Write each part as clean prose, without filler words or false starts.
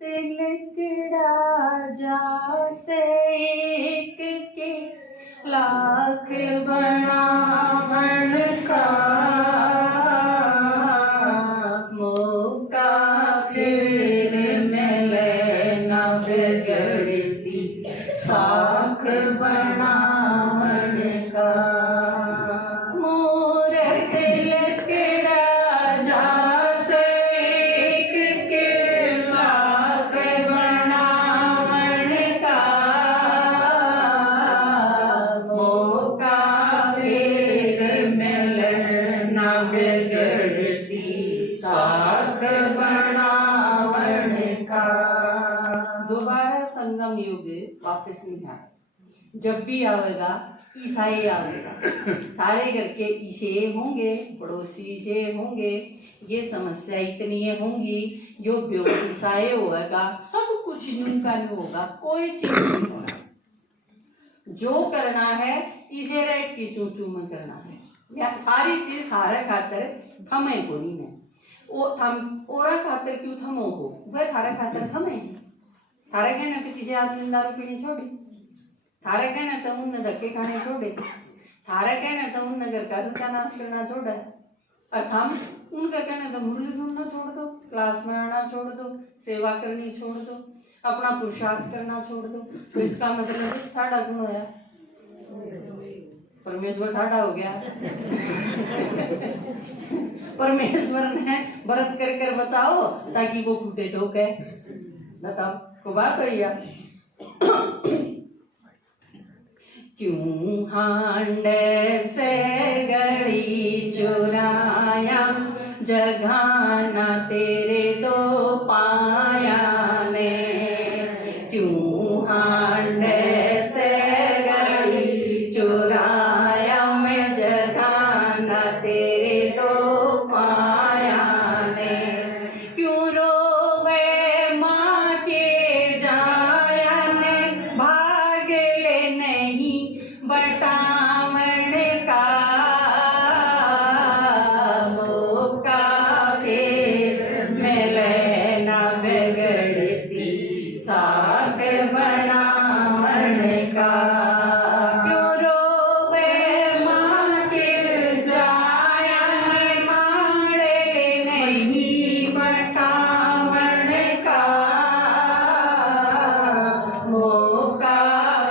तिलकड़ा जासे एक के लाख बनावन का मौका फिर मिले न बिगड़ती साख बनावन का। दोबारा संगम युग वापस नहीं आएगा। जब भी आवेगा ईसाई आवेगा। थारे घर के ईशे होंगे, पड़ोसी ईशे होंगे, ये समस्या इतनी होंगी, यो ईसाई होगा, सब कुछ उनका नहीं होगा, कोई चीज नहीं होगा। जो करना है इसे रेट की चूचू में करना है, या सारी चीज थारे खातर थमे को नहीं है। ओ थम ओरा खातर क्यों थमो हो, वह थारे खातर थमे। थारे कहना तो किसी आदमी ने दारू पीनी छोड़ी, थारे कहना तो उनने धक्के खाने छोड़े, थारे कहना तो उनने घर का सत्यानाश करना छोड़ा, और थम उनका कहना तो मुरली सुनना छोड़ दो, क्लास में आना छोड़ दो, सेवा करनी छोड़ दो, अपना पुरुषार्थ करना छोड़ दो। तो इसका मतलब ठाड़ा गुण होया, परमेश्वर ठाड़ा हो गया। परमेश्वर ने व्रत कर कर बचाओ ताकि वो फूटे ठोके। बताओ को बात भैया। क्यों हांडे से गड़ी चुराया, जगाना तेरे दो पाया ने। क्यों हांडे से गड़ी चुराया, मैं जगाना तेरे दो पाया ने। क्यों रोवे माँ के जाया ने, भाग ले नहीं बटावन का मौका फिर मिले न बिगड़ती साख बनावन का। क्यों रोवे माँ के जाया ने, मारे नहीं बटावन का मौका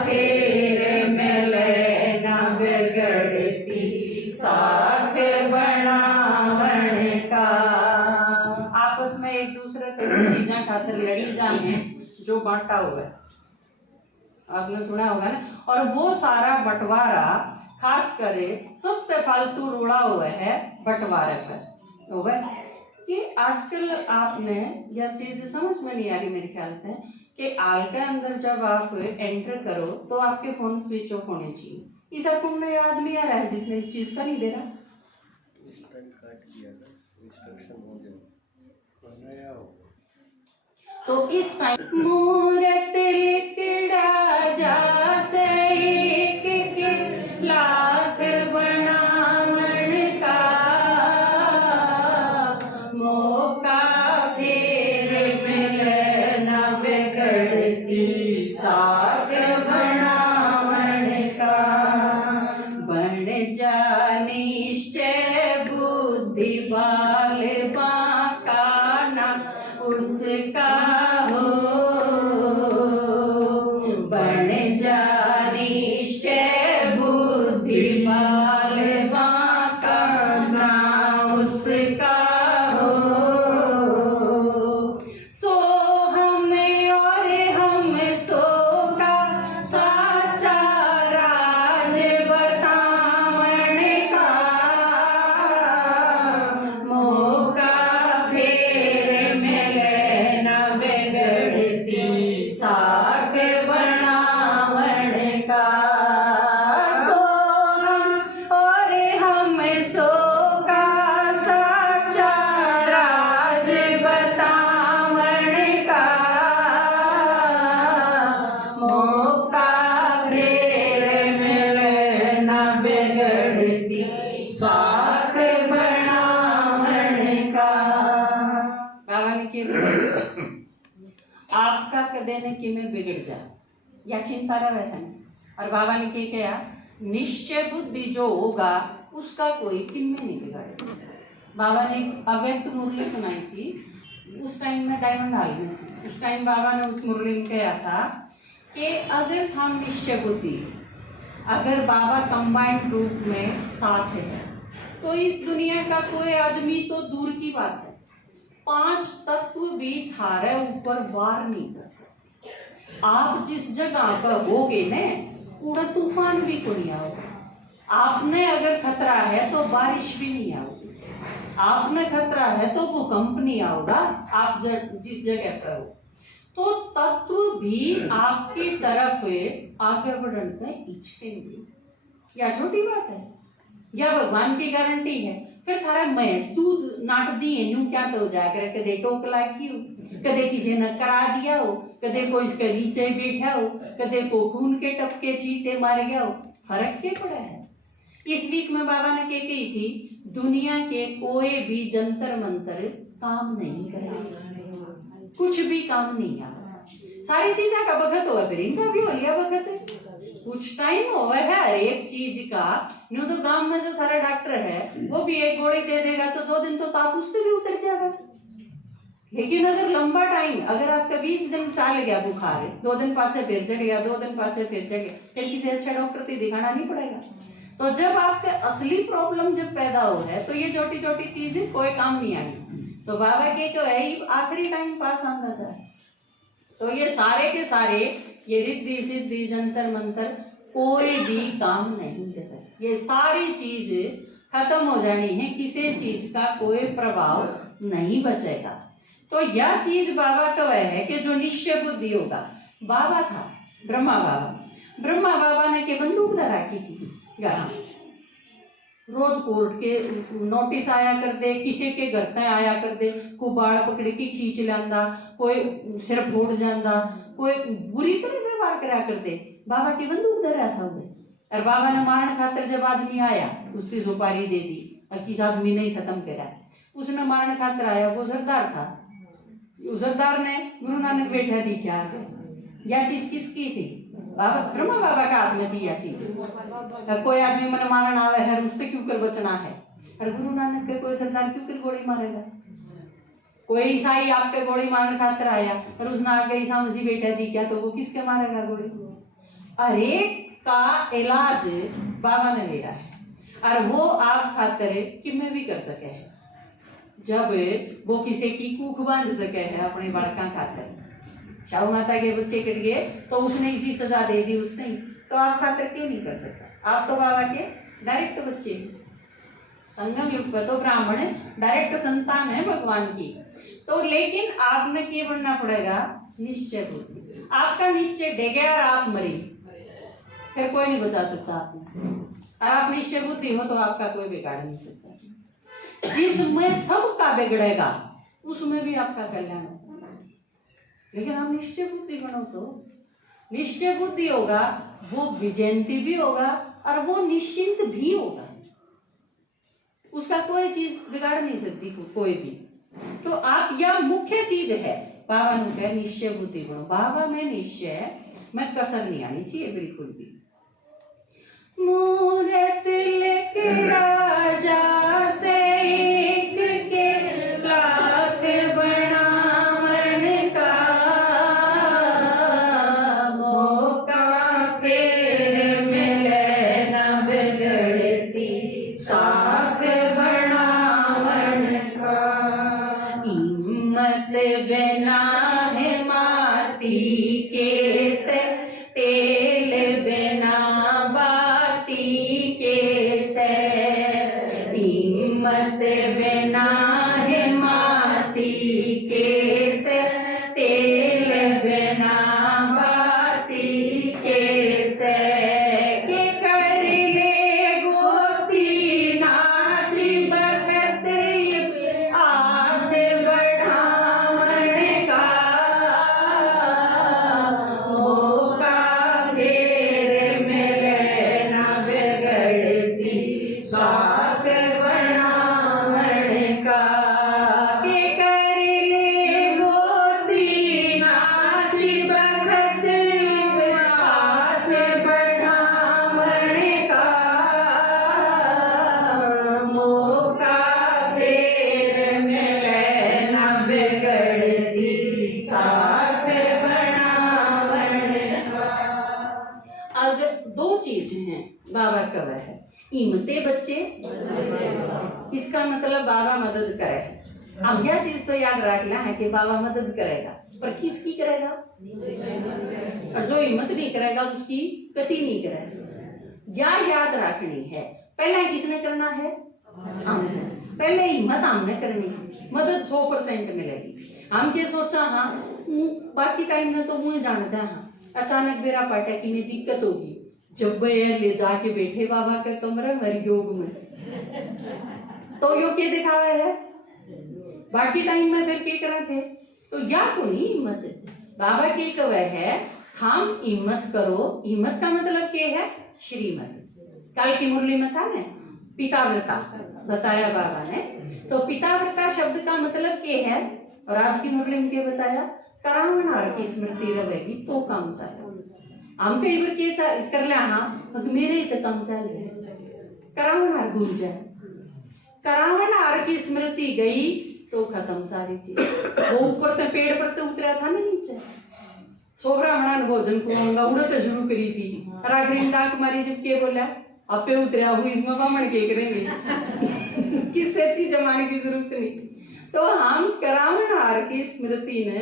फिर मिले न बिगड़ती साख बनावन का। आपस में एक दूसरे को चीजा खातिर लड़ी जाए जो बांटा हुआ है, आपने सुना होगा ना। और वो सारा बंटवारा खास करे सबसे फालतू रोड़ा हुआ है बंटवारे पर हुआ कि आजकल आपने यह चीज समझ में नहीं आ रही मेरे ख्याल से कि आल के अंदर जब आप एंटर करो तो आपके फोन स्विच ऑफ होने चाहिए। इस फोन में आदमी आ रहा है जिसने इस चीज का नहीं दे रहा। तो इस टाइम मूरत लिकड़ा जा से एक के लाख बनावन का मौका फिर मिले न बिगड़ती साख बनावन का। बन जा निश्चय बुद्धि बाल बांका ना उसका हो, आपका कदे ने कि मैं बिगड़ जा या चिंता रहे है। और बाबा ने क्या किया, निश्चय बुद्धि जो होगा उसका कोई किम्मे नहीं बिगाड़ सकता। बाबा ने एक अव्यक्त मुरली सुनाई थी, उस टाइम में डायमंड हॉल में थी। उस टाइम बाबा ने उस मुरली में कहा था कि अगर हम निश्चय बुद्धि, अगर बाबा कंबाइंड रूप में साथ है तो इस दुनिया का कोई आदमी तो दूर की बात है, 5 तत्व भी थारे ऊपर वार नहीं कर सकते। आप जिस जगह पर होगे न पूरा तूफान भी को नहीं आओगे। आपने अगर खतरा है तो बारिश भी नहीं आओगी, आपने खतरा है तो भूकंप नहीं आओगा। आप जिस जगह पर हो तो तत्व भी आपकी तरफ आगे बढ़ते इच्छेंगे। या छोटी बात है या भगवान की गारंटी है। फिर थारा महस तू नाट दी न्यू क्या तो जाकर कदे टोकला की हो, कदे किसी ने करा दिया हो, कदे कोई इसके नीचे बैठा हो, कदे को खून के टपके चीटे मार गया हो, फर्क क्या पड़ा है। इस वीक में बाबा ने क्या कही थी, दुनिया के कोई भी जंतर मंतर काम नहीं करेगा, कुछ भी काम नहीं आएगा। सारी चीजें का बखत हो, फिर इनका भी हो लिया बखत है। कुछ टाइम हो है हर एक चीज का। यूं तो गांव में जो थारा डॉक्टर है वो भी एक गोली दे देगा तो 2 दिन तो ताप उससे भी उतर जाएगा। लेकिन अगर लंबा टाइम, अगर आपका 20 दिन चल गया बुखार है, 2 दिन पाछे फिर चढ़ गया, 2 दिन पाछे फिर चढ़ गया, फिर किसी अच्छे डॉक्टर से दिखाना नहीं पड़ेगा। तो जब आपके असली प्रॉब्लम जब पैदा हो है तो ये छोटी छोटी चीजें कोई काम नहीं आएगी। तो बाबा के जो है आखिरी टाइम पास आना जाए। तो ये सारे के सारे ये रिद्धि सिद्धि जंतर मंतर कोई भी काम नहीं देता। ये सारी चीज खत्म हो जानी है, किसी चीज का कोई प्रभाव नहीं बचेगा। तो यह चीज बाबा का वह है कि जो निश्चय बुद्धि होगा। बाबा था ब्रह्मा बाबा, ब्रह्मा बाबा ने के बंदूक धरा की थी यहाँ, रोज कोर्ट के नोटिस आया कर दे, किसी के घर तक आया कर दे, को बाल पकड़ के खींच लांदा, कोई सिर फोड़ जांदा, कोई बुरी तरह व्यवहार करा कर दे। बाबा की बंदूक धरा था उन्हें, और बाबा ने मारने खातर जब आदमी आया उसकी सुपारी दे दी, किस आदमी नहीं खत्म करा, उसने मारने खातर आया, वो सरदार था। उस सरदार ने गुरु नानक बैठा दी क्या, यह चीज किसकी थी, बाबा ब्रह्मा बाबा का हाथ में थी यह चीज। कोई आदमी मन मारना आवे है उससे क्यों कर बचना है, और गुरु नानक के कोई सरदार क्यों कर गोली मारेगा। कोई ईसाई आपके गोली मारने खातर आया और उसने आगे ईसा मसीह बैठा दी क्या, तो वो किसके मारेगा गोली। अरे का इलाज बाबा ने लिया है, और वो आप खातर कि मैं भी कर सके है। जब वो किसी की कूख बांध सके है अपने बालका खातर, शाहू माता के बच्चे कट गए तो उसने इसी सजा दे दी उसने, तो आप खातर क्यों नहीं कर सकता। आप तो बाबा के डायरेक्ट बच्चे, संगम युग का तो ब्राह्मण डायरेक्ट संतान है भगवान की। तो लेकिन आपने क्या बनना पड़ेगा, निश्चय बुद्धि। आपका निश्चय डेगे और आप मरे, फिर कोई नहीं बचा सकता आपने। और आप निश्चय बुद्धि हो तो आपका कोई बिगाड़ नहीं सकता। जिसमें सबका बिगड़ेगा उसमें भी आपका कल्याण होगा। लेकिन आप निश्चय बुद्धि बनो तो निश्चय बुद्धि होगा, वो विजयंती भी होगा और वो निश्चिंत भी होगा। उसका कोई चीज बिगाड़ नहीं सकती कोई भी। तो आप यह मुख्य चीज है। बाबा ने कहा निश्चय बुद्धि बनो। बाबा में निश्चय में कसर नहीं आनी चाहिए बिल्कुल भी। मूरत लेके राजा से एक के लाख बनावन का, मौका फिर मिले न बिगड़ती साख बनावन का। हिम्मत बिना है माटी के से, तेल बिना हिम्मत बिना है माटी के से, तेल बिना बाती के से। के कर ले गोती नाती बरकत हाथ बढ़ावन का, चीज हैं बाबा कव है इमते बच्चे, इसका मतलब बाबा मदद करे। अब यह चीज तो याद रखना है कि बाबा मदद करेगा, पर किसकी करेगा? और जो हिम्मत नहीं करेगा उसकी कति नहीं करेगा। या याद रखनी है, पहला किसने करना है? हमने। पहले हिम्मत हमने करनी है, मदद 100% मिलेगी। हम के सोचा हाँ बाकी टाइम में तो मुझे जानता हाँ, अचानक मेरा पाटा की में दिक्कत होगी, जब वह ले जाके बैठे बाबा के कमरे हरियोग में तो यो के दिखावा है, बाकी टाइम में फिर के करा थे। तो या को नहीं हिम्मत बाबा के कवे है हम हिम्मत करो। हिम्मत का मतलब क्या है? श्रीमत। कल की मुरली में था ना पिताव्रता बताया बाबा ने, तो पिताव्रता शब्द का मतलब क्या है? और आज की मुरली में क्या बताया? करावनार की स्मृति रहेगी तो काम चले। हम कई बार के कर लिया हाँ तो मेरे ही तो काम चले करावनार भूल जाए, करावनार की स्मृति गई तो खत्म सारी चीज। वो ऊपर तो पेड़ पर तो उतरा था ना नीचे, सोबरा मना भोजन को उड़ते शुरू करी थी, राखरी डाक मारी जब के बोला आपे उतरा हुई इसमें बामण के करेंगे किससे थी जमाने की जरूरत नहीं। तो हम करावनार की स्मृति ने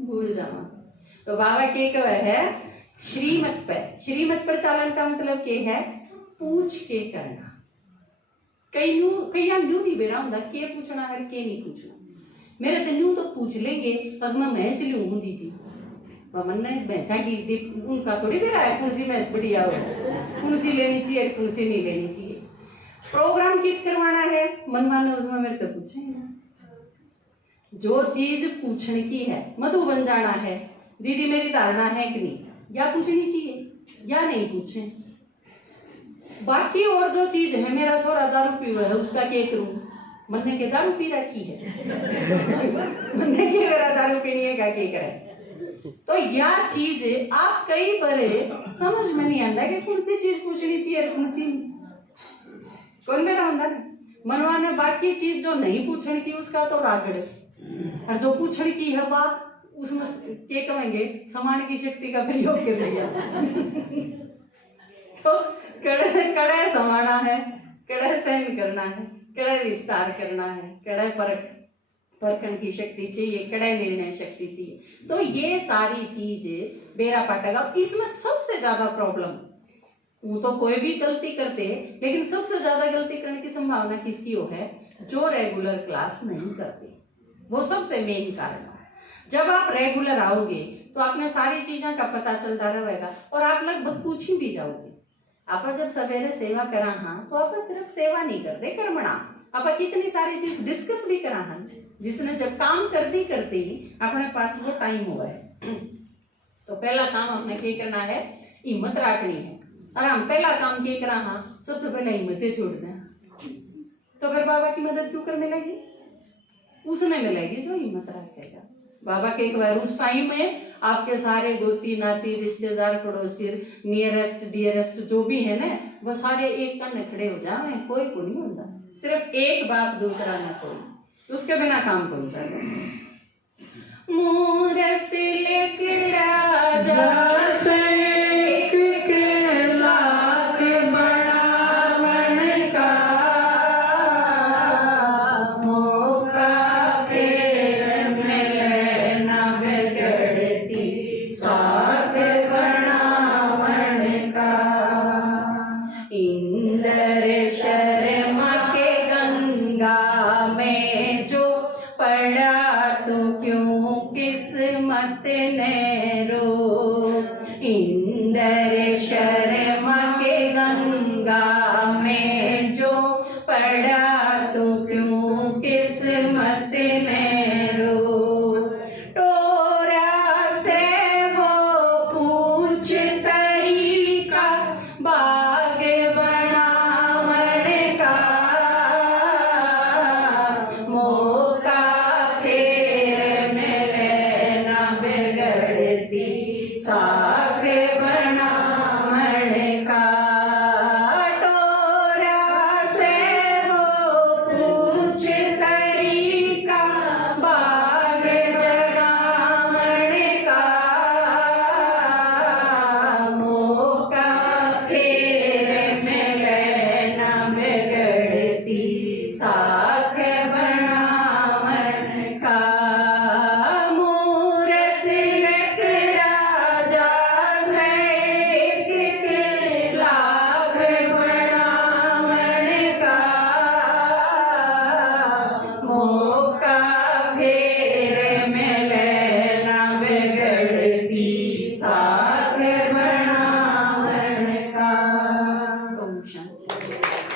भूल जाना। तो बाबा के कह है श्रीमत पे, श्रीमत पर चालन का मतलब क्या है? पूछ के करना। कई न्यू नहीं बेरा होता के पूछना है के नहीं पूछना। मेरे तो न्यू तो पूछ लेंगे अब मैं भैंस लियू हूँ दीदी मन भैंसा की उनका थोड़ी बेरा है कौन सी भैंस बढ़िया हो, कौन सी लेनी चाहिए कौन सी नहीं लेनी चाहिए। प्रोग्राम कित करवाना है मनमाना उसमें मेरे को पूछेंगे। जो चीज पूछने की है मधु बन जाना है दीदी मेरी धारणा है कि नहीं, या पूछनी चाहिए या नहीं पूछे। बाकी और जो चीज है मेरा छोरा दारू पी हुआ है उसका क्या करूं? मन्ने के दारू पी रखी है मन्ने के मेरा दारू पीनी है क्या करे। तो यह चीज आप कई बार समझ में नहीं आता कि कौन सी चीज पूछनी चाहिए कौन सी कौन मेरा होता मनवा ने। बाकी चीज जो नहीं पूछने की उसका तो रागड़, और जो पूछने की है बात उसमें क्या कहेंगे समान की शक्ति का प्रयोग कर लिया तो कड़े समाना है, कड़े सहन करना है, कड़े विस्तार करना है, कड़े परखण की शक्ति चाहिए, कड़े निर्णय शक्ति चाहिए। तो ये सारी चीज बेरा पटेगा। इसमें सबसे ज्यादा प्रॉब्लम वो तो कोई भी गलती करते हैं लेकिन सबसे ज्यादा गलती करने की संभावना किसकी हो है? जो रेगुलर क्लास नहीं करते, वो सबसे मेन कारण है। जब आप रेगुलर आओगे तो आपने सारी चीजों का पता चलता रहेगा और आप लगभग पूछ ही भी जाओगे। आप जब सवेरे सेवा करा हाँ तो आप सिर्फ सेवा नहीं करते कर्मणा, आप कितनी सारी चीज डिस्कस भी करा हाँ, जिसने जब काम करते ही अपने पास वो टाइम हुआ है। तो पहला काम हमने क्या करना है? हिम्मत रखनी है। और हम पहला काम क्या करा हाँ? सबसे पहले हिम्मतें छोड़ दें। तो फिर बाबा की मदद क्यों करने लगी? उसने मिलेगी जो हिम्मत रखेगा। बाबा के एक बार उस टाइम में आपके सारे गोती नाती रिश्तेदार पड़ोसी नियरेस्ट डियरेस्ट जो भी है ना वो सारे एक कन खड़े हो जाए, कोई को नहीं होता, सिर्फ एक बाप दूसरा ना कोई, उसके बिना काम कौन चले। मूरत लेकड़ा जा साथ